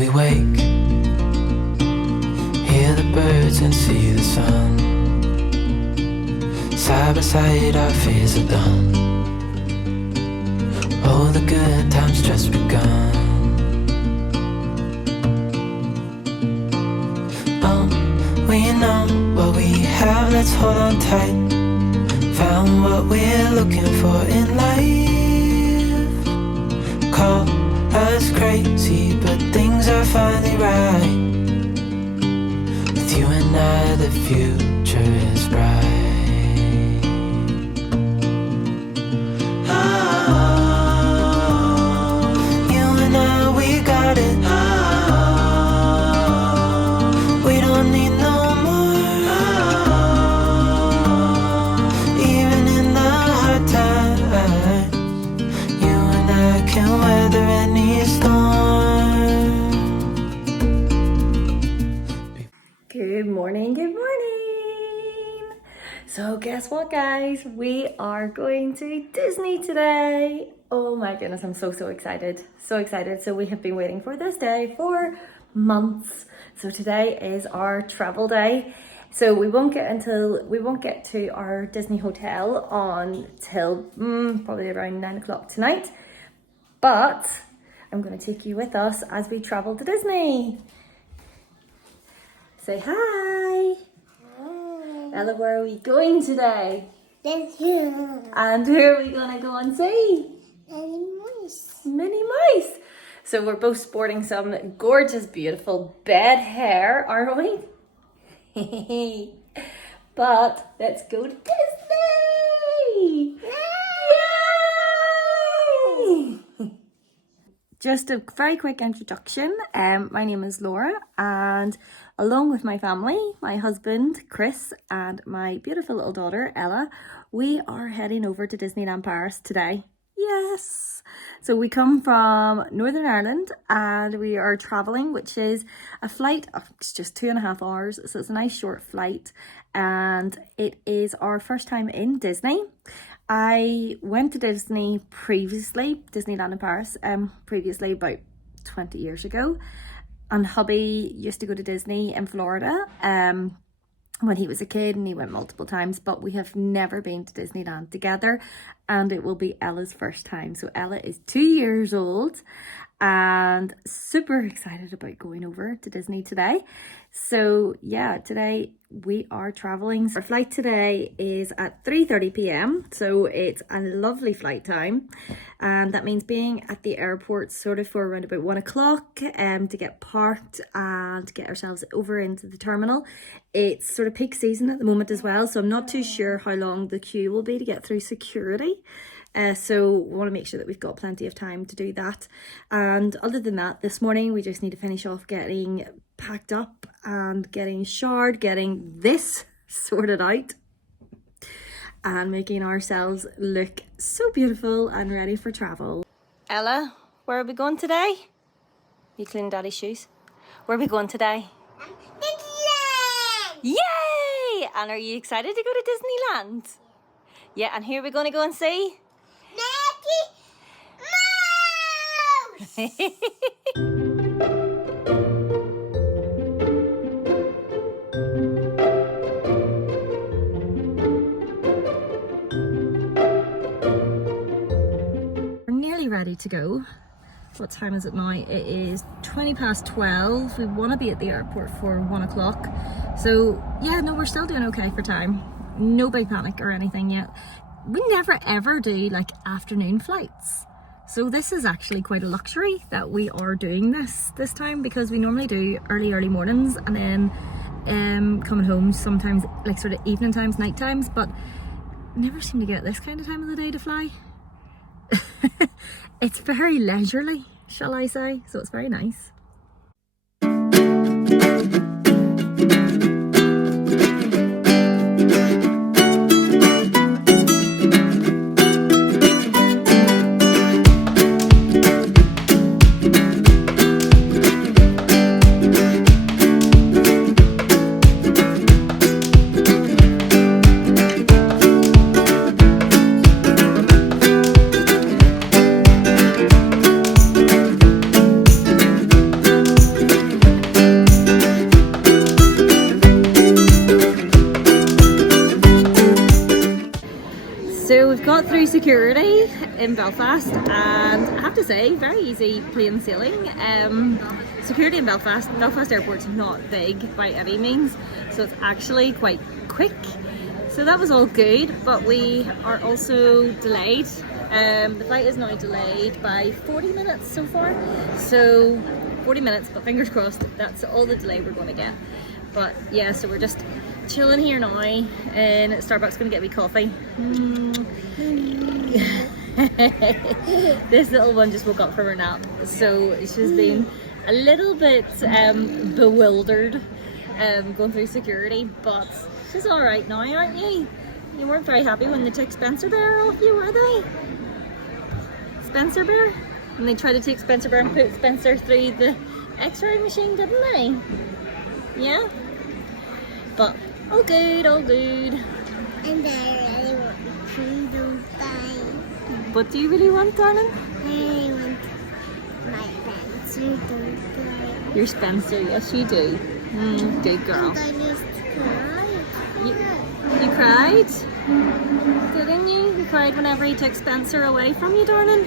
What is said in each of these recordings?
we wake, hear the birds and see the sun. Side by side our fears are done. Oh, the good times just begun. Oh, we know what we have, let's hold on tight. Found what we're looking for in life. Call us crazy, but things are finally right. With you and I, the future is bright. Good morning. So guess what, guys? We are going to Disney today. Oh my goodness, I'm so excited. So excited. So we have been waiting for this day for months. So today is our travel day. So we won't get to our Disney hotel until probably around 9 o'clock tonight. But I'm going to take you with us as we travel to Disney. Say hi. Hi. Ella, where are we going today? Disney. And who are we going to go and see? Minnie Mouse. Minnie Mouse. So we're both sporting some gorgeous, beautiful bed hair, aren't we? But let's go to Disney. Yay! Just a very quick introduction. My name is Laura, and along with my family, my husband Chris and my beautiful little daughter Ella, we are heading over to Disneyland Paris today. Yes! So we come from Northern Ireland and we are travelling, which is a flight of just 2.5 hours. So it's a nice short flight, and it is our first time in Disney. I went to Disney previously, Disneyland in Paris, previously about 20 years ago. And hubby used to go to Disney in Florida when he was a kid, and he went multiple times, but we have never been to Disneyland together, and it will be Ella's first time. So Ella is 2 years old and super excited about going over to Disney today. So yeah, today we are traveling. Our flight today is at 3:30 p.m. so it's a lovely flight time, and that means being at the airport sort of for around about 1 o'clock to get parked and get ourselves over into the terminal. It's sort of peak season at the moment as well, so I'm not too sure how long the queue will be to get through security. So we want to make sure that we've got plenty of time to do that. And other than that, this morning we just need to finish off getting packed up and getting showered, getting this sorted out, and making ourselves look so beautiful and ready for travel. Ella, where are we going today? You clean Daddy's shoes. Where are we going today? Disneyland. Yay! And are you excited to go to Disneyland? Yeah, and who are we going to go and see? Mickey Mouse. Ready to go. What time is it now? It is 12:20. We want to be at the airport for 1 o'clock. So yeah, no, we're still doing okay for time. No big panic or anything yet. We never ever do like afternoon flights. So this is actually quite a luxury that we are doing this time, because we normally do early mornings and then coming home sometimes like sort of evening times, night times, but never seem to get this kind of time of the day to fly. It's very leisurely, shall I say, so it's very nice. security in Belfast, and I have to say, very easy plain sailing. Security in Belfast Airport's not big by any means, so it's actually quite quick. So that was all good, but we are also delayed. The flight is now delayed by 40 minutes so far. So 40 minutes, but fingers crossed that's all the delay we're going to get. But yeah, so we're just chilling here now, and Starbucks gonna get me coffee. This little one just woke up from her nap, so she's been a little bit bewildered going through security, but she's all right now, aren't you? You weren't very happy when they took Spencer Bear off you, were they? Spencer Bear? And they tried to take Spencer Bear and put Spencer through the X-ray machine, didn't they? Yeah? But all good, all good. And I really want freedom time. What do you really want, darling? I want my Spencer to die. Your Spencer, yes you do. Good girl. And I just cried. You cried? Didn't you? You cried whenever he took Spencer away from you, darling?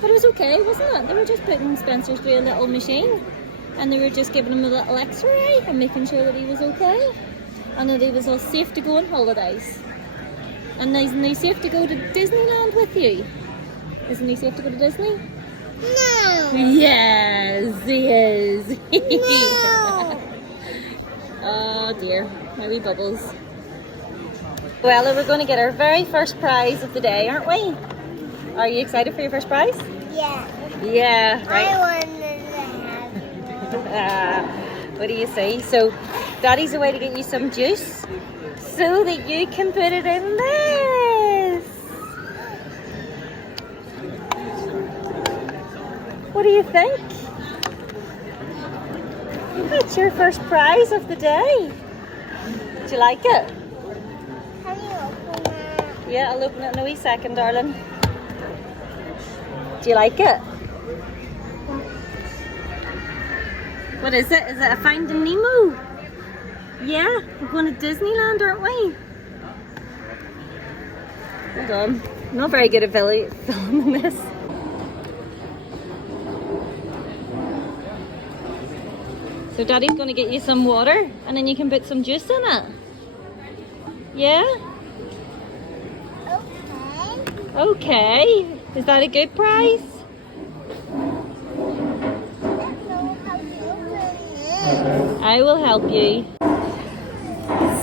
But it was okay, wasn't it? They were just putting Spencer through a little machine, and they were just giving him a little x-ray and making sure that he was okay, and that he was all safe to go on holidays. And isn't he safe to go to Disneyland with you? Isn't he safe to go to Disney? No! Yes, he is. No! Oh dear, my wee bubbles. Well, we're going to get our very first prize of the day, aren't we? Are you excited for your first prize? Yeah. Yeah, right. I wanted to have. What do you say? So, Daddy's away to get you some juice so that you can put it in this. What do you think? That's your first prize of the day. Do you like it? Can you open it? Yeah, I'll open it in a wee second, darling. Do you like it? What is it? Is it a Finding Nemo? Yeah, we're going to Disneyland, aren't we? Hold on. I'm not very good at filming this. So Daddy's going to get you some water, and then you can put some juice in it. Yeah? Okay. Okay. Is that a good prize? I will help you.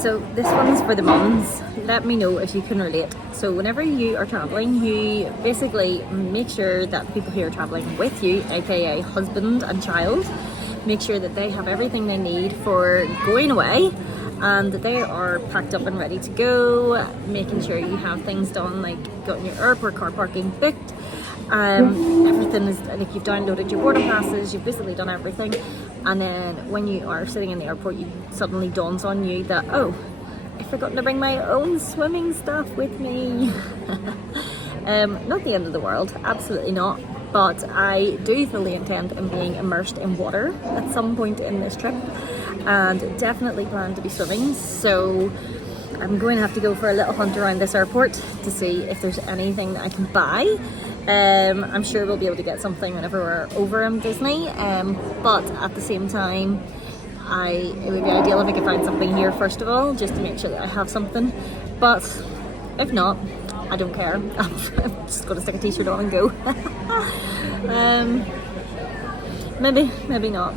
So this one's for the mums. Let me know if you can relate. So whenever you are traveling, you basically make sure that the people who are traveling with you, aka husband and child, make sure that they have everything they need for going away, and that they are packed up and ready to go, making sure you have things done like getting your airport car parking booked. Everything is like you've downloaded your boarding passes, you've basically done everything, and then when you are sitting in the airport, it suddenly dawns on you that, oh, I've forgotten to bring my own swimming stuff with me. Not the end of the world, absolutely not, but I do fully intend on being immersed in water at some point in this trip, and definitely plan to be swimming, so I'm going to have to go for a little hunt around this airport to see if there's anything that I can buy. I'm sure we'll be able to get something whenever we're over in Disney, but at the same time, it would be ideal if I could find something here first of all, just to make sure that I have something. But if not, I don't care. I'm just going to stick a t-shirt on and go. Maybe not.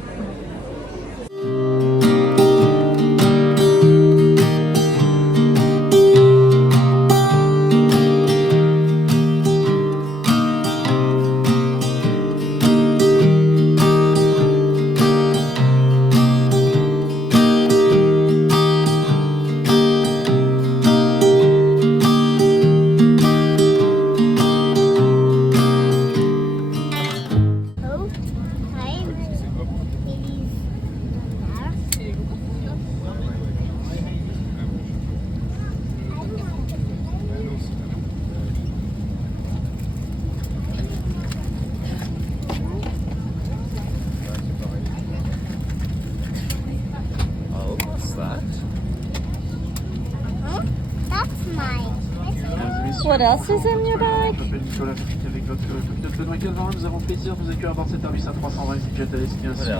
What else is in your bag? Je m'appelle Nicolas, j'habite avec votre capitaine Benoît Calvin. Nous avons le plaisir de vous accueillir à bord de cet Airbus A320 EasyJet à destination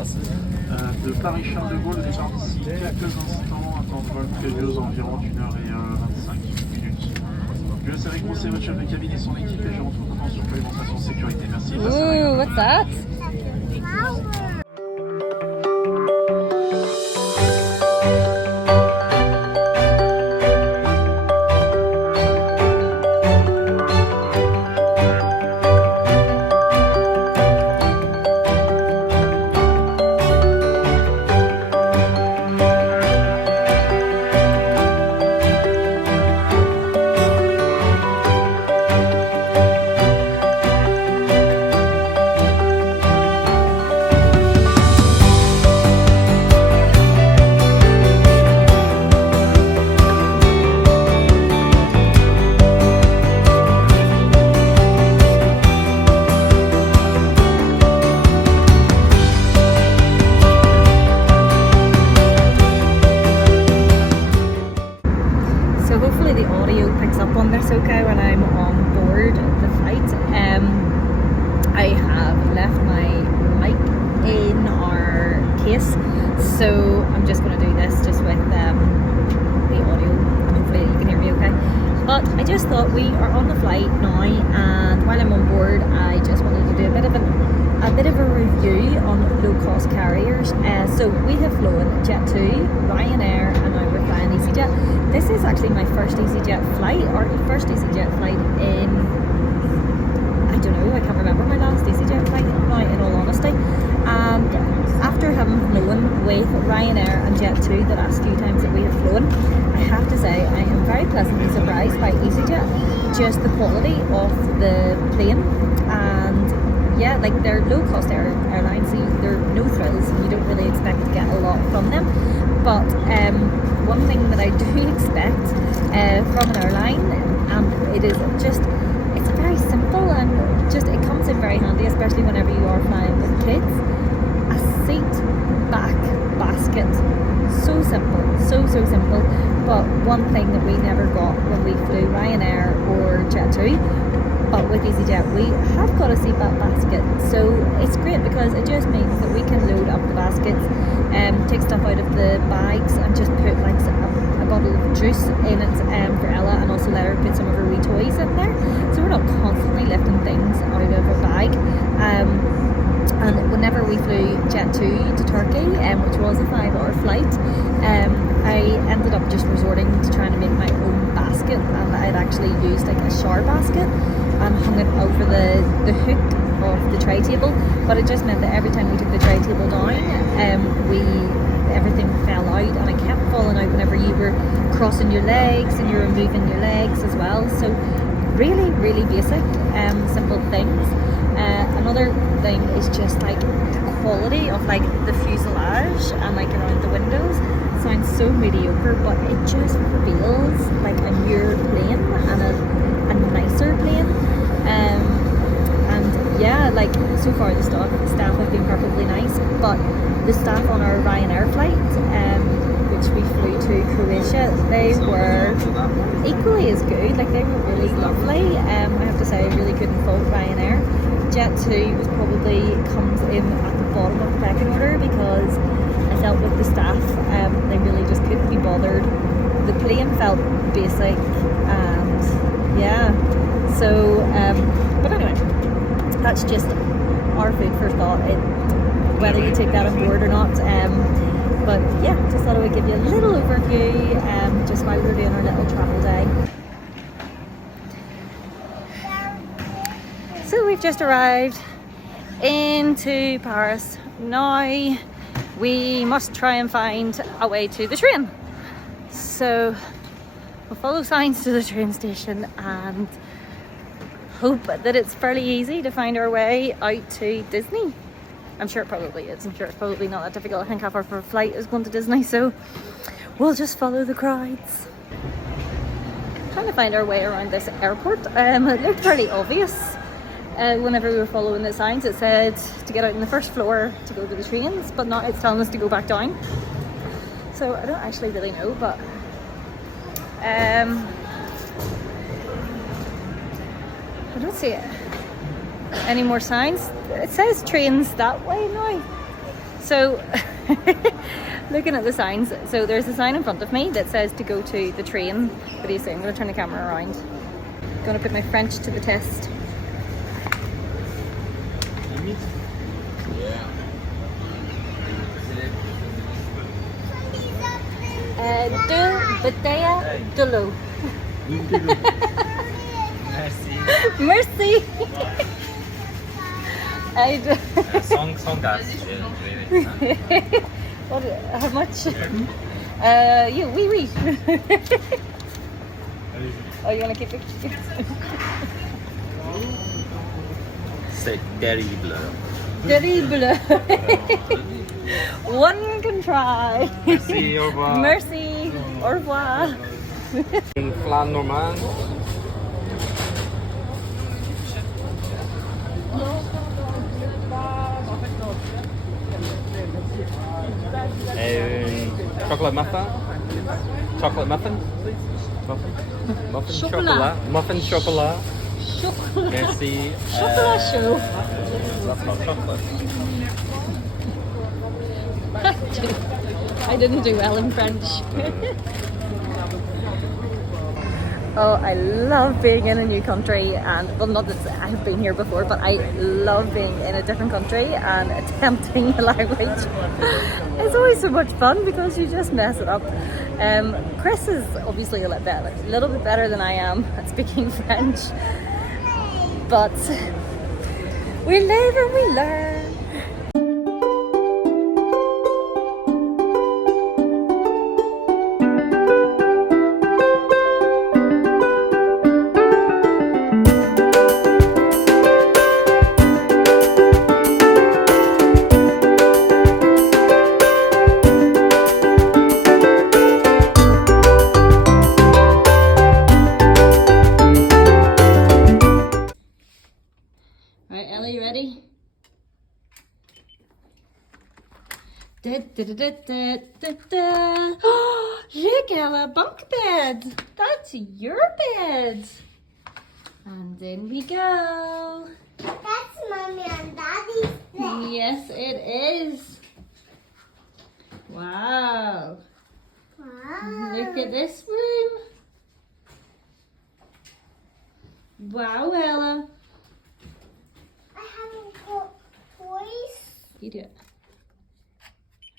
de Paris-Charles de Gaulle. Le départ d'ici quelques instants, un temps de vol prévu aux environs d'1h25 minutes. Je laisse avec vous, c'est votre chef de cabine et son équipe et je retrouve maintenant sur les démonstrations de sécurité. Merci. Ooh, what's that? So hopefully the audio picks up on this okay when I'm on board the flight. I have left my mic in our case, so I'm just going to do this just with the audio and hopefully you can hear me okay. But I just thought we are on the flight now, and while I'm on board I just wanted to do a bit of a review on low-cost carriers. So we have flown Jet2, Ryanair, and now we're flying EasyJet. This is actually my first EasyJet flight, or first EasyJet flight in, I don't know, I can't remember my last EasyJet flight now, in all honesty. And after having flown with Ryanair and Jet2 the last few times that we have flown, I have to say I am very pleasantly surprised by EasyJet. Just the quality of the plane, and yeah, like they're low-cost airlines, so they're no thrills, and you don't really expect to get a lot from them. But one thing that I do expect from an airline, and it is just, it's very simple and just, it comes in very handy, especially whenever you are flying with kids. A seat back basket. So simple, so simple. But one thing that we never got when we flew Ryanair or Jet2, but with EasyJet we have got a seat back basket, so it's great because it just means that we can load up the baskets, take stuff out of the bags and just put like a bottle of juice in it for Ella, and also let her put some of her wee toys in there, so we're not constantly lifting things out of her bag. And whenever we flew Jet2 to Turkey, which was a 5-hour flight, I ended up just resorting to trying to make my own basket, and I'd actually used like a shower basket and hung it over the hook of the tray table, but it just meant that every time we took the tray table down, everything fell out, and it kept falling out whenever you were crossing your legs and you were moving your legs as well. So really basic, simple things. Another thing is just like the quality of like the fuselage and like around the windows. It sounds so mediocre, but it just feels like a newer plane and a nicer plane. And yeah, like so far the staff have been perfectly nice, but the staff on our Ryanair flight, which we flew to Croatia, they were equally as good. Like they were really lovely. I have to say I really couldn't fault Ryanair. Jet2 was probably comes in at the bottom of the pecking order because I felt with the staff, they really just couldn't be bothered. The plane felt basic, and yeah, so but anyway, that's just our food for thought, whether you take that on board or not. But yeah, just thought I would give you a little overview just while we were doing our little travel day. So we've just arrived into Paris. Now we must try and find a way to the train. So we'll follow signs to the train station and hope that it's fairly easy to find our way out to Disney. I'm sure it probably is. I'm sure it's probably not that difficult. I think half our flight is going to Disney, so we'll just follow the crowds. Trying to find our way around this airport. It looked fairly obvious. Whenever we were following the signs, it said to get out on the first floor to go to the trains, but now it's telling us to go back down. So I don't actually really know, but I don't see any more signs. It says trains that way now. So looking at the signs, so there's a sign in front of me that says to go to the train. What do you say? I'm going to turn the camera around. I'm going to put my French to the test. Deux bouteilles de l'eau. Merci. Merci. Sans gaz. What? How much? Yeah, oui. Oh, you want to keep it? C'est terrible. Terrible. One can try. Merci, au revoir. Merci. Au revoir. Une flan normale. Un chocolate muffin. Chocolate muffin, please. Muffin Chocolat. chocolat. Muffin chocolat. Chocolat. Merci. Chocolat show. That's not chocolate. I didn't do well in French. Oh, I love being in a new country, and well, not that I have been here before, but I love being in a different country and attempting the language. It's always so much fun because you just mess it up. Chris is obviously a little bit better than I am at speaking French, but we live and we learn. Right, Ellie, you ready? Oh, look, Ella, bunk bed. That's your bed. And in we go. That's mommy and daddy's bed. Yes, it is. Wow. Wow. Look at this room. Wow, Ella. I haven't got toys. You do it.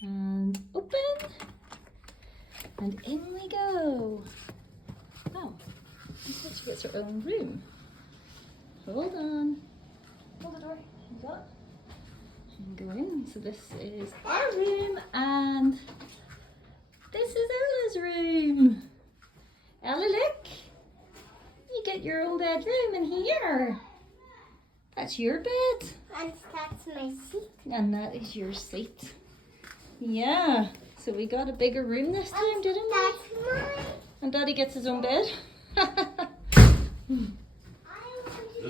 And open. And in we go. Oh, she said she gets her own room. Hold on. Hold the door. You got it? And go in. So this is our room, and this is Ella's room. Ella, look. You get your own bedroom in here. That's your bed. And that's my seat. And that is your seat. Yeah. So we got a bigger room this time, didn't we? That's mine. And Daddy gets his own bed. The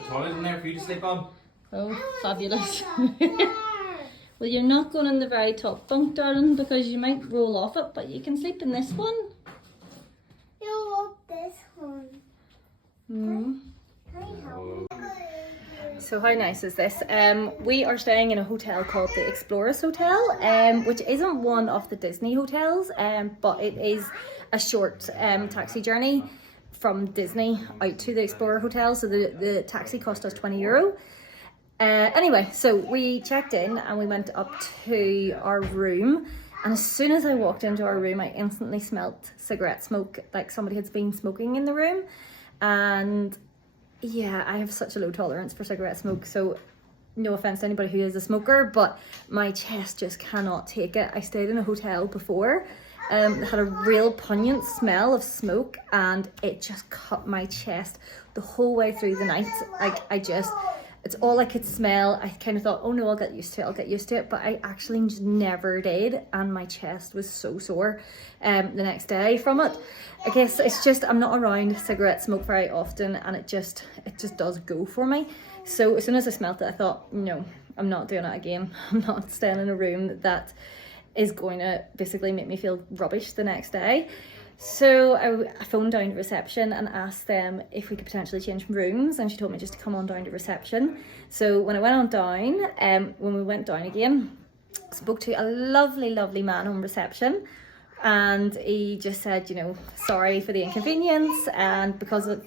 toilet in there for you to sleep on. Oh, fabulous. There. Well, you're not going in the very top bunk, darling, because you might roll off it, but you can sleep in this one. You love this one. Mm. Can I help you? So how nice is this? We are staying in a hotel called the Explorers Hotel, which isn't one of the Disney hotels, but it is a short taxi journey from Disney out to the Explorer Hotel. So the taxi cost us €20. Anyway, so we checked in and we went up to our room, and as soon as I walked into our room, I instantly smelt cigarette smoke, like somebody had been smoking in the room. And yeah, I have such a low tolerance for cigarette smoke, so no offense to anybody who is a smoker, but my chest just cannot take it. I stayed in a hotel before that had a real pungent smell of smoke, and it just cut my chest the whole way through the night. Like it's all I could smell. I kind of thought, oh no, I'll get used to it, but I actually just never did, and my chest was so sore the next day from it. I guess it's just I'm not around cigarette smoke very often, and it just does go for me. So as soon as I smelt it, I thought, no, I'm not doing it again. I'm not staying in a room that is going to basically make me feel rubbish the next day. So I phoned down to reception and asked them if we could potentially change rooms, and she told me just to come on down to reception. So when I went on down, when we went down again, spoke to a lovely man on reception, and he just said, you know, sorry for the inconvenience, and because of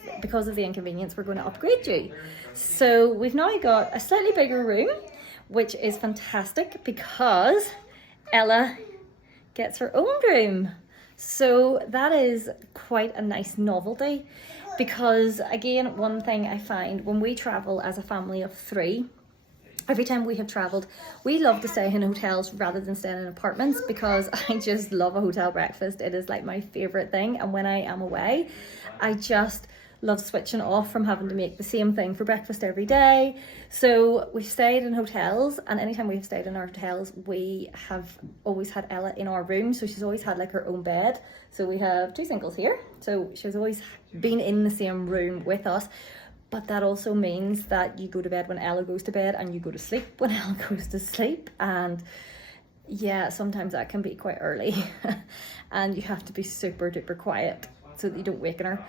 the inconvenience, we're going to upgrade you. So we've now got a slightly bigger room, which is fantastic because Ella gets her own room. So that is quite a nice novelty, because again, one thing I find when we travel as a family of 3, every time we have travelled, we love to stay in hotels rather than staying in apartments, because I just love a hotel breakfast. It is like my favourite thing, and when I am away, I just love switching off from having to make the same thing for breakfast every day. So we've stayed in hotels, and anytime we've stayed in our hotels, we have always had Ella in our room, so she's always had like her own bed. So we have 2 singles here, so she's always been in the same room with us. But that also means that you go to bed when Ella goes to bed, and you go to sleep when Ella goes to sleep. And yeah, sometimes that can be quite early and you have to be super duper quiet so that you don't waken her.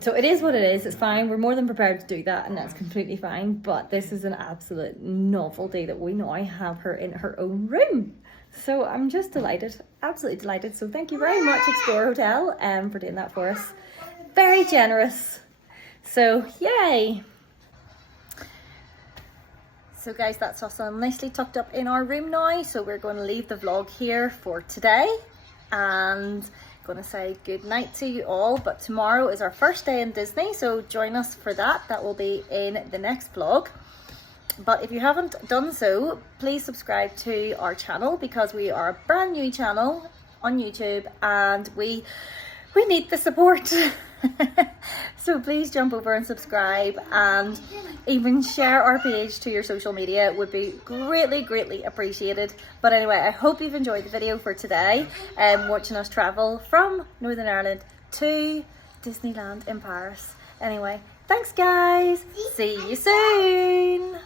So it is what it is. It's fine. We're more than prepared to do that, and that's completely fine. But this is an absolute novelty that we now have her in her own room. So I'm just delighted, absolutely delighted. So thank you very much, Explore Hotel, for doing that for us. Very generous. So yay. So guys, that's us all nicely tucked up in our room now. So we're going to leave the vlog here for today, and going to say good night to you all. But tomorrow is our first day in Disney, so join us for that. That will be in the next vlog. But if you haven't done so, please subscribe to our channel, because we are a brand new channel on YouTube and we need the support. So please jump over and subscribe, and even share our page to your social media. It would be greatly appreciated. But anyway, I hope you've enjoyed the video for today, watching us travel from Northern Ireland to Disneyland in Paris. Anyway, thanks guys, see you soon.